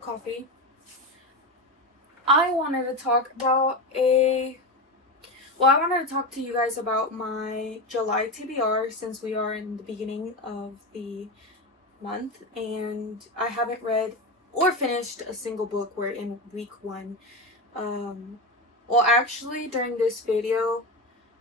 coffee. I wanted to talk about I wanted to talk to you guys about my July TBR since we are in the beginning of the month and I haven't read or finished a single book. We're in week 1. Actually, during this video,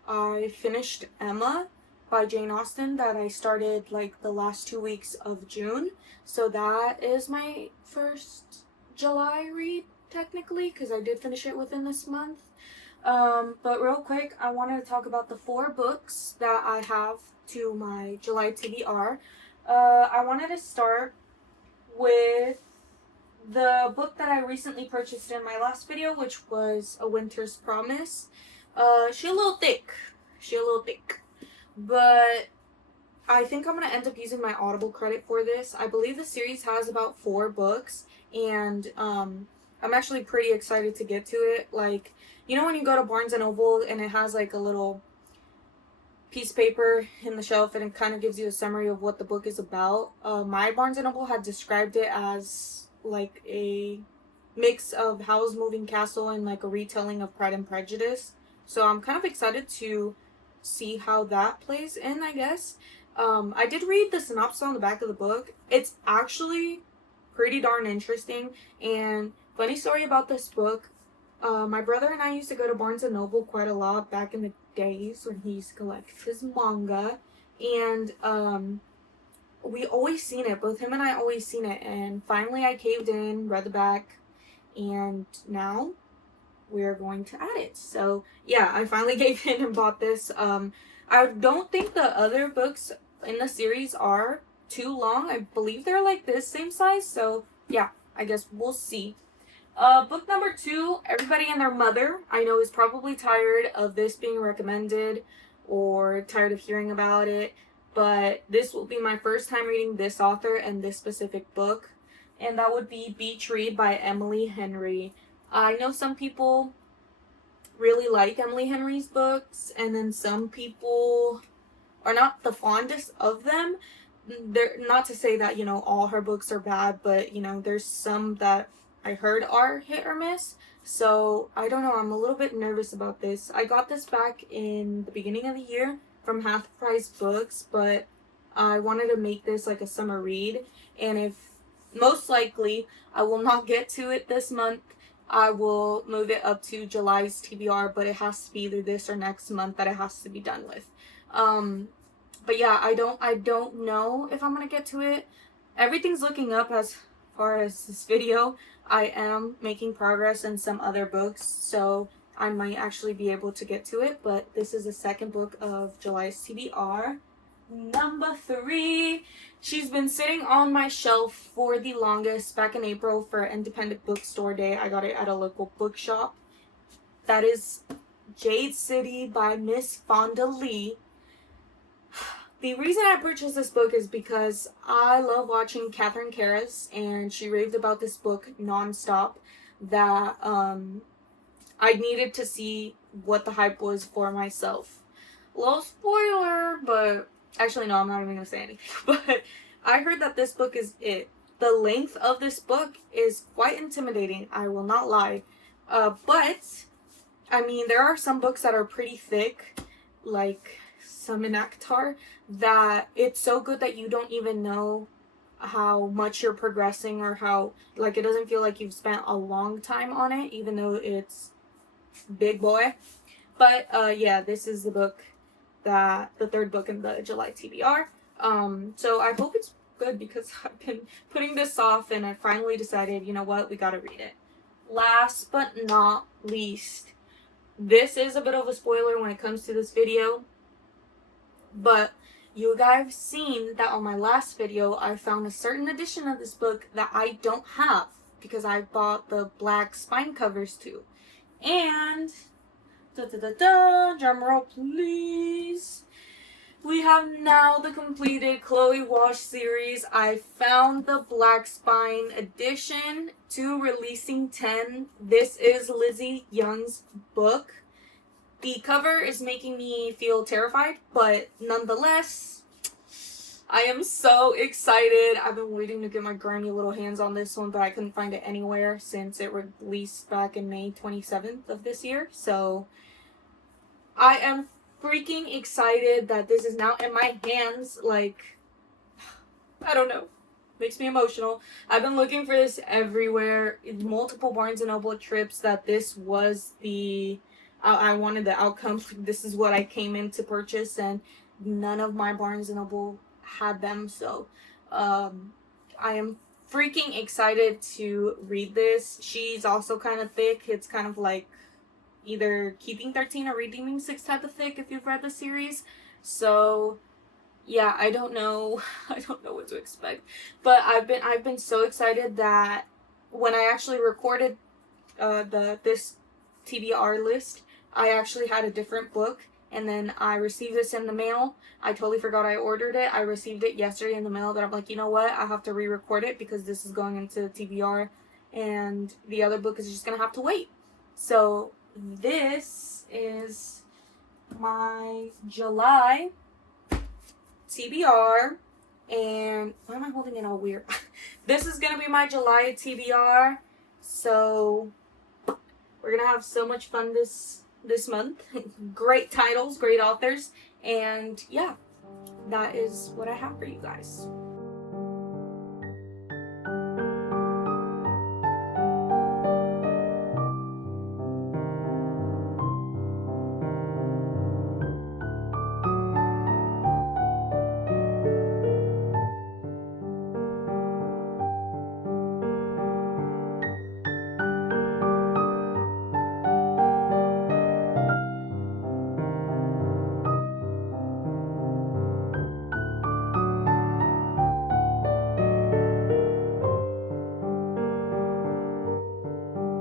I finished Emma by Jane Austen that I started like the last 2 weeks of June. So that is my first July read, technically, because I did finish it within this month. But real quick, I wanted to talk about the 4 books that I have to my July TBR. I wanted to start with the book that I recently purchased in my last video, which was A Winter's Promise. She a little thick. But I think I'm going to end up using my Audible credit for this. I believe the series has about 4 books, and I'm actually pretty excited to get to it. Like, you know when you go to Barnes & Noble and it has like a little piece of paper in the shelf and it kind of gives you a summary of what the book is about? My Barnes & Noble had described it as like a mix of Howl's Moving Castle and like a retelling of Pride and Prejudice. So I'm kind of excited to see how that plays in, I guess. I did read the synopsis on the back of the book. It's actually pretty darn interesting. And funny story about this book, my brother and I used to go to Barnes & Noble quite a lot back in the days when he used to collect his manga. And we always seen it. Both him and I always seen it. And finally I caved in, read the back, and now we're going to add it. So yeah, I finally gave in and bought this. I don't think the other books in the series are too long. I believe they're like this same size. So yeah, I guess we'll see. Book number 2, Everybody and Their Mother. I know is probably tired of this being recommended or tired of hearing about it, but this will be my first time reading this author and this specific book, and that would be Beach Read by Emily Henry. I know some people really like Emily Henry's books, and then some people are not the fondest of them. They're not to say that, all her books are bad, but, there's some that I heard are hit or miss. So, I don't know, I'm a little bit nervous about this. I got this back in the beginning of the year from Half Price Books, but I wanted to make this like a summer read, and if most likely I will not get to it this month, I will move it up to July's TBR, but it has to be either this or next month that it has to be done with. But yeah, I don't know if I'm gonna get to it. Everything's looking up as far as this video. I am making progress in some other books, so I might actually be able to get to it, but this is the second book of July's TBR. Number 3, she's been sitting on my shelf for the longest. Back in April for Independent Bookstore Day, I got it at a local bookshop. That is Jade City by Miss Fonda Lee. The reason I purchased this book is because I love watching Catherine Karras, and she raved about this book nonstop, that I needed to see what the hype was for myself. Little spoiler, but actually no, I'm not even going to say anything. But I heard that this book is it. The length of this book is quite intimidating, I will not lie. But, I mean, there are some books that are pretty thick, like some in Actar, that it's so good that you don't even know how much you're progressing, or how, like, it doesn't feel like you've spent a long time on it, even though it's big boy. But yeah, this is the book, the 3rd book in the July TBR. So I hope it's good, because I've been putting this off, and I finally decided, you know what, we gotta read it. Last but not least, this is a bit of a spoiler when it comes to this video, but you guys have seen that on my last video I found a certain edition of this book that I don't have, because I bought the black spine covers too. And drum roll please, we have now the completed Chloe Walsh series. I found the black spine edition to Releasing 10. This is Lizzie Young's book. The cover is making me feel terrified, but nonetheless, I am so excited. I've been waiting to get my grimy little hands on this one, but I couldn't find it anywhere since it released back in May 27th of this year. So I am freaking excited that this is now in my hands. Like, I don't know. Makes me emotional. I've been looking for this everywhere. Multiple Barnes and Noble trips that this was the I wanted the outcome. This is what I came in to purchase, and none of my Barnes and Noble had them. So, I am freaking excited to read this. She's also kind of thick. It's kind of like either Keeping 13 or Redeeming 6 type of thick if you've read the series. So yeah, I don't know. I don't know what to expect. But I've been so excited that when I actually recorded this TBR list, I actually had a different book, and then I received this in the mail. I totally forgot I ordered it. I received it yesterday in the mail, but I'm like, you know what? I have to re-record it because this is going into the TBR, and the other book is just gonna have to wait. So this is my July TBR, and why am I holding it all weird? This is gonna be my July TBR, so we're gonna have so much fun this month. Great titles, great authors, and yeah, that is what I have for you guys.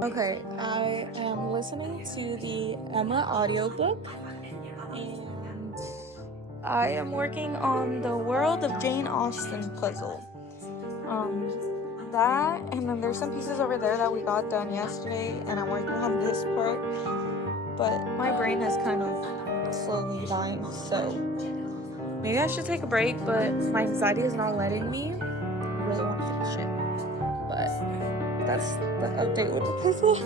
Okay, I am listening to the Emma audiobook, and I am working on the World of Jane Austen puzzle. That, and then there's some pieces over there that we got done yesterday, and I'm working on this part, but my brain is kind of slowly dying, so maybe I should take a break, but my anxiety is not letting me. I really want to finish it, but that's the update with the puzzle.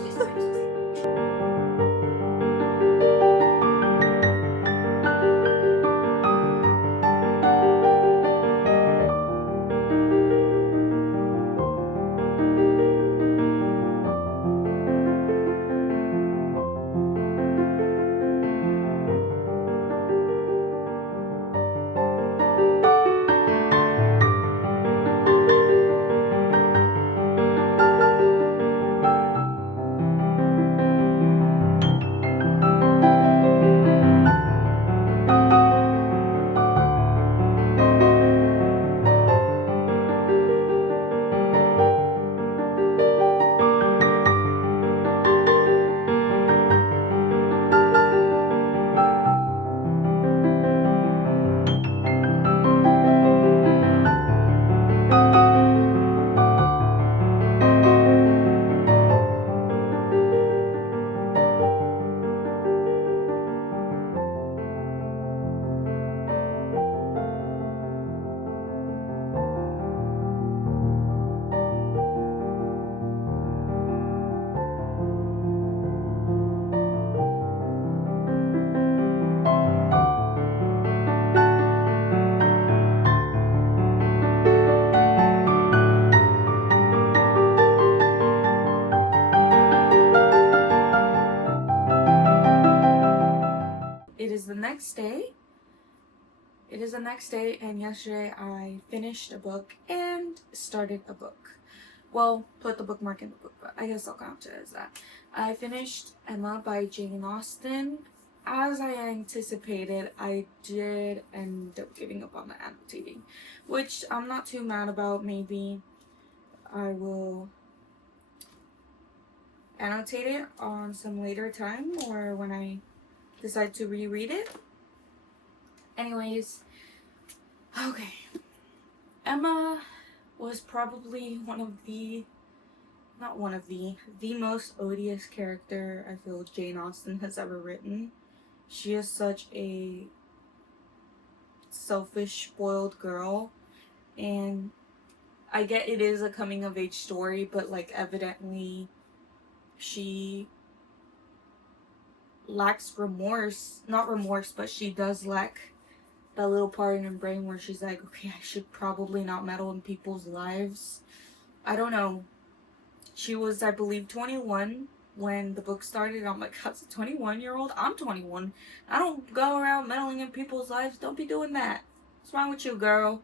It is the next day. And yesterday I finished a book and started a book. Well, put the bookmark in the book, but I guess I'll count it as that. I finished Emma by Jane Austen. As I anticipated, I did end up giving up on the annotating, which I'm not too mad about. Maybe I will annotate it on some later time or when I decide to reread it. Anyways, okay. Emma was probably the most odious character I feel Jane Austen has ever written. She is such a selfish, spoiled girl. And I get it is a coming of age story, but like evidently she lacks remorse. Not remorse, but she does lack that little part in her brain where she's like, okay, I should probably not meddle in people's lives. I don't know. She was, I believe, 21 when the book started. I'm like, that's a 21-year-old? I'm 21. I don't go around meddling in people's lives. Don't be doing that. What's wrong with you, girl?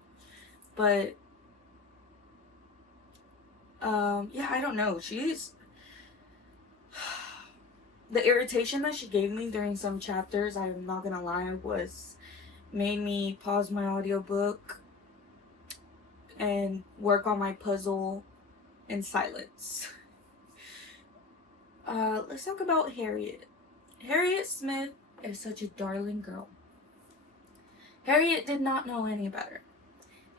But, yeah, I don't know. She's... The irritation that she gave me during some chapters, I'm not gonna lie, made me pause my audiobook and work on my puzzle in silence. Let's talk about Harriet. Harriet Smith is such a darling girl. Harriet did not know any better.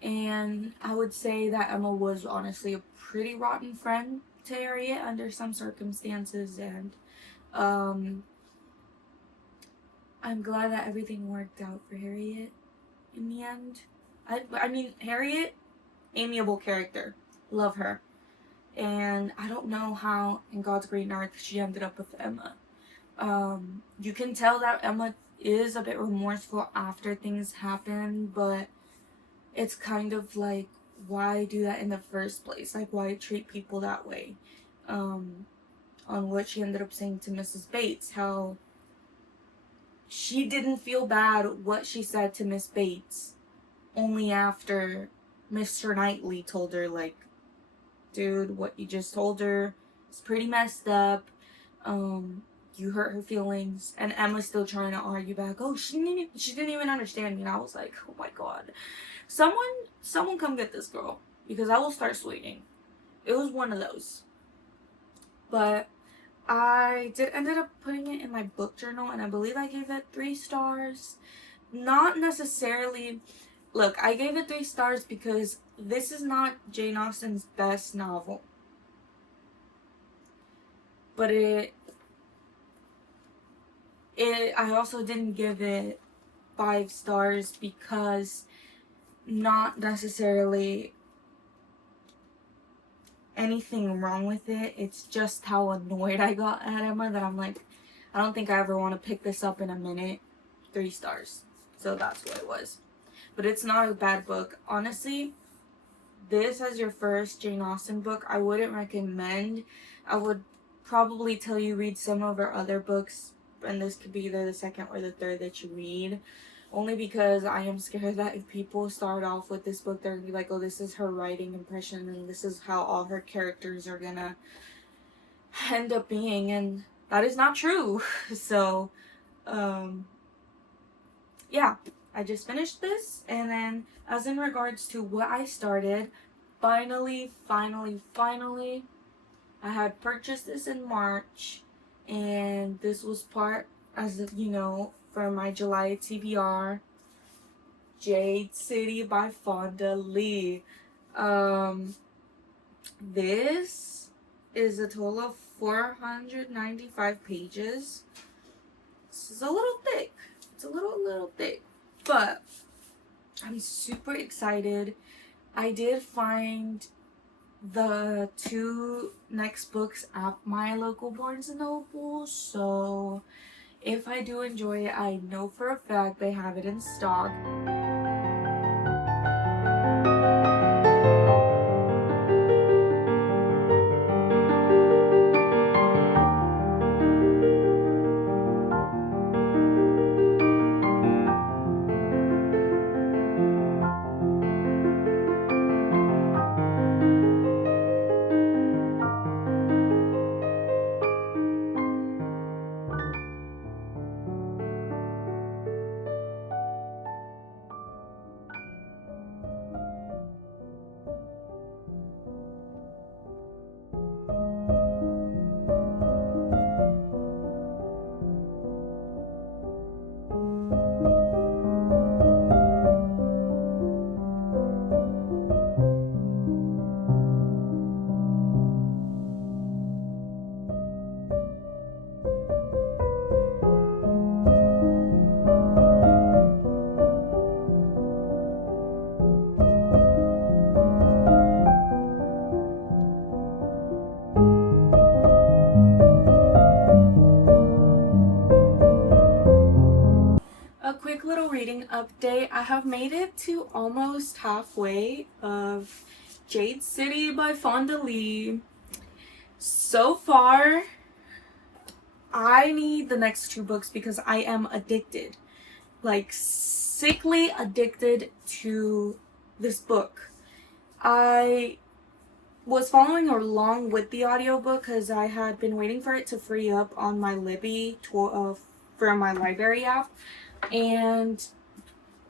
And I would say that Emma was honestly a pretty rotten friend to Harriet under some circumstances, and I'm glad that everything worked out for Harriet in the end. I mean, Harriet, amiable character. Love her. And I don't know how, in God's green earth, she ended up with Emma. You can tell that Emma is a bit remorseful after things happen, but it's kind of like, why do that in the first place? Like, why treat people that way? On what she ended up saying to Mrs. Bates, how she didn't feel bad what she said to Miss Bates, only after Mr. Knightley told her, like, dude, what you just told her is pretty messed up. You hurt her feelings. And Emma's still trying to argue back, oh, she didn't even understand me. And I was like, oh my god. Someone come get this girl, because I will start swinging. It was one of those. But I ended up putting it in my book journal, and I believe I gave it 3 stars. Not necessarily... Look, I gave it 3 stars because this is not Jane Austen's best novel. But I also didn't give it 5 stars because not necessarily anything wrong with it. It's just how annoyed I got at Emma that I'm like, I don't think I ever want to pick this up in a minute. 3 stars. So that's what it was. But it's not a bad book. Honestly, this as your first Jane Austen book, I wouldn't recommend. I would probably tell you read some of her other books, and this could be either the second or the third that you read. Only because I am scared that if people start off with this book, they're going to be like, oh, this is her writing impression, and this is how all her characters are going to end up being, and that is not true. So, yeah. I just finished this, and then as in regards to what I started, finally, I had purchased this in March, and this was part, as of, you know, for my July TBR, Jade City by Fonda Lee. This is a total of 495 pages. This is a little thick. It's a little thick. But I'm super excited. I did find the 2 next books at my local Barnes & Noble. So if I do enjoy it, I know for a fact they have it in stock. reading update. I have made it to almost halfway of Jade City by Fonda Lee. So far, I need the next 2 books because I am addicted. Like, sickly addicted to this book. I was following along with the audiobook because I had been waiting for it to free up on my Libby for my library app. And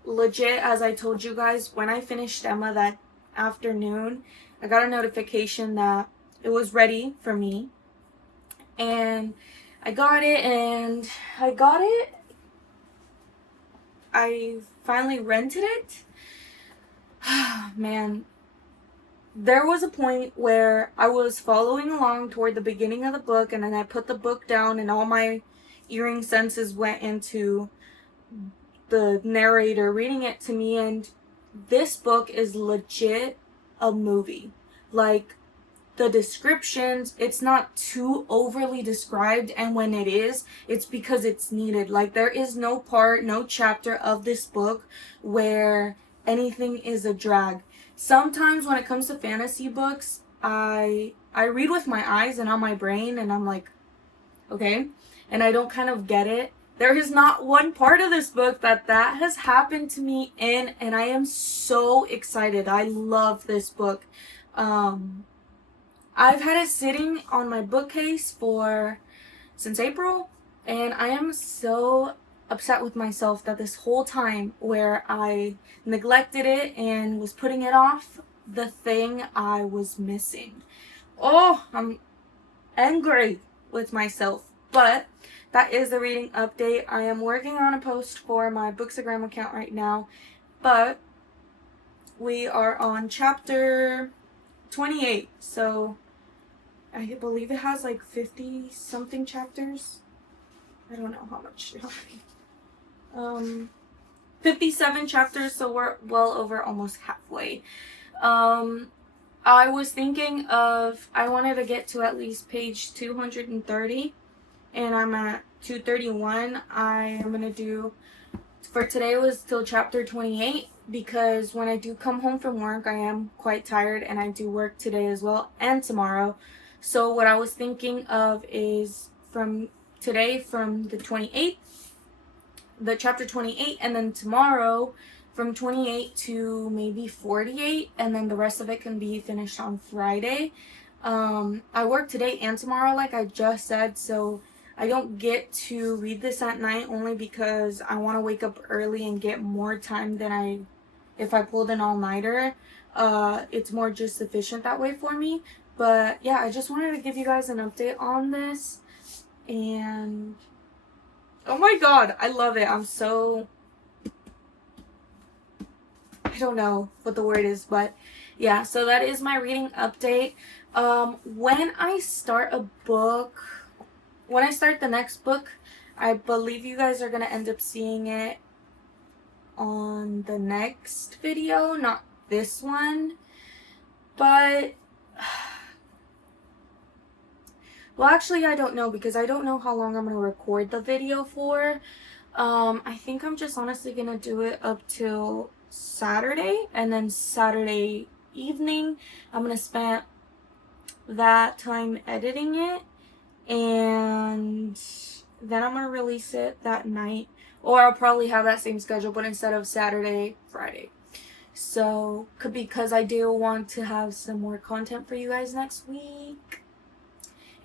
legit, as I told you guys, when I finished Emma that afternoon, I got a notification that it was ready for me. And I got it, I finally rented it. Man, there was a point where I was following along toward the beginning of the book, and then I put the book down and all my earring senses went into the narrator reading it to me, and this book is legit a movie. Like, the descriptions, it's not too overly described, and when it is, it's because it's needed. Like, there is no part, no chapter of this book where anything is a drag. Sometimes when it comes to fantasy books, I read with my eyes and on my brain, and I'm like, okay, and I don't kind of get it. There is not one part of this book that has happened to me in, and I am so excited. I love this book. I've had it sitting on my bookcase since April, and I am so upset with myself that this whole time where I neglected it and was putting it off, the thing I was missing. Oh, I'm angry with myself. But that is the reading update. I am working on a post for my Bookstagram account right now, but we are on chapter 28, so I believe it has like 50 something chapters. I don't know how much. 57 chapters, so we're well over almost halfway. I was thinking I wanted to get to at least page 230, and I'm at 231. I am gonna do, for today was till chapter 28, because when I do come home from work, I am quite tired, and I do work today as well and tomorrow. So what I was thinking of is from today, from the 28th, the chapter 28, and then tomorrow from 28 to maybe 48, and then the rest of it can be finished on Friday. I work today and tomorrow, like I just said, so I don't get to read this at night, only because I want to wake up early and get more time than if I pulled an all-nighter. It's more just efficient that way for me. But yeah, I just wanted to give you guys an update on this, and oh my god, I love it. I'm so, I don't know what the word is, but yeah, so that is my reading update. When I start the next book, I believe you guys are going to end up seeing it on the next video, not this one. But well, actually, I don't know, because I don't know how long I'm going to record the video for. I think I'm just honestly going to do it up till Saturday, and then Saturday evening, I'm going to spend that time editing it, and then I'm going to release it that night. Or I'll probably have that same schedule, but instead of Saturday, Friday. So, because I do want to have some more content for you guys next week.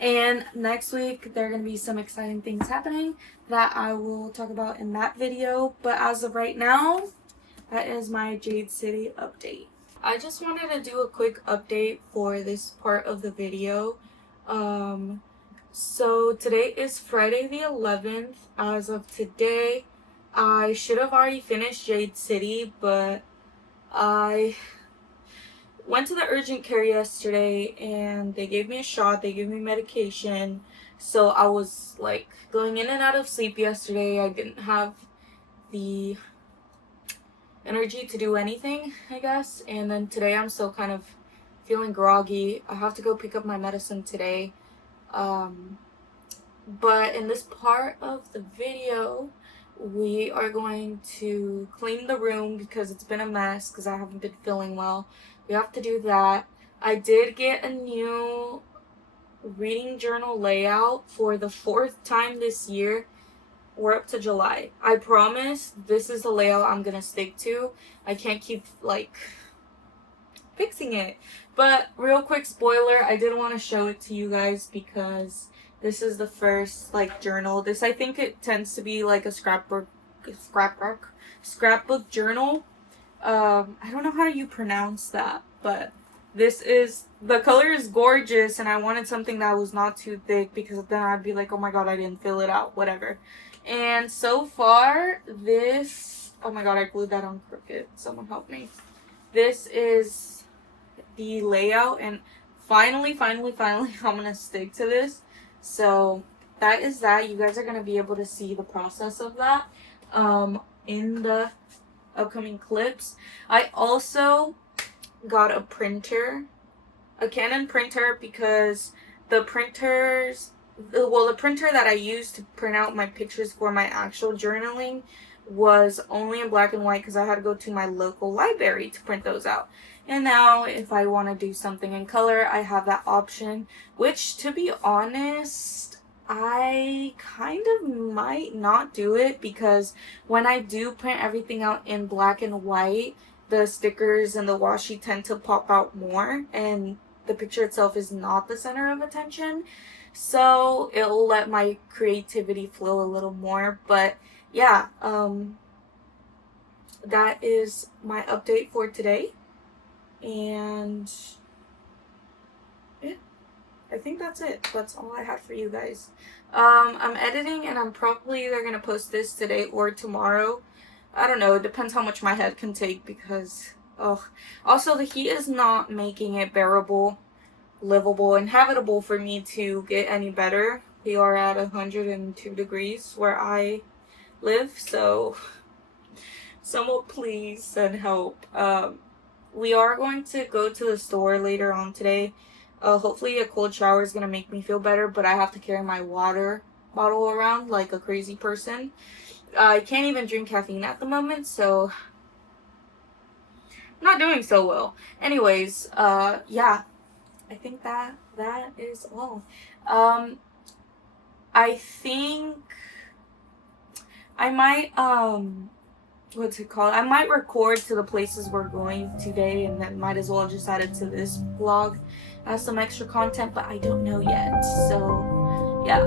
And next week, there are going to be some exciting things happening that I will talk about in that video. But as of right now, that is my Jade City update. I just wanted to do a quick update for this part of the video. So today is Friday the 11th. As of today, I should have already finished Jade City, but I went to the urgent care yesterday and they gave me a shot, they gave me medication. So I was like going in and out of sleep yesterday. I didn't have the energy to do anything, I guess. And then today I'm still kind of feeling groggy. I have to go pick up my medicine today. But in this part of the video, we are going to clean the room because it's been a mess because I haven't been feeling well. We have to do that. I did get a new reading journal layout for the 4th time this year. We're up to July. I promise this is the layout I'm gonna stick to. I can't keep like fixing it. But real quick spoiler, I did want to show it to you guys because this is the first like journal. This, I think it tends to be like a scrapbook journal. I don't know how you pronounce that, but this is, the color is gorgeous, and I wanted something that was not too thick because then I'd be like, oh my god, I didn't fill it out, whatever. And so far, this, oh my god, I glued that on crooked. Someone help me. This is the layout, and finally, I'm gonna stick to this. So that is that. You guys are gonna be able to see the process of that in the upcoming clips. I also got a printer, a Canon printer, because the printer that I used to print out my pictures for my actual journaling was only in black and white because I had to go to my local library to print those out. And now if I want to do something in color, I have that option, which, to be honest, I kind of might not do it because when I do print everything out in black and white, the stickers and the washi tend to pop out more, and the picture itself is not the center of attention. So it'll let my creativity flow a little more. But yeah, that is my update for today. And yeah, I think that's it. That's all I had for you guys. I'm editing, and I'm probably either gonna post this today or tomorrow. I don't know, it depends how much my head can take because, also the heat is not making it bearable, livable, and habitable for me to get any better. We are at 102 degrees where I live, so someone please send help. We are going to go to the store later on today. Hopefully a cold shower is going to make me feel better, but I have to carry my water bottle around like a crazy person. I can't even drink caffeine at the moment, so I'm not doing so well. Anyways, yeah, I think that is all. I think I might, what's it called? I might record to the places we're going today, and then might as well just add it to this vlog as some extra content, but I don't know yet. So, yeah.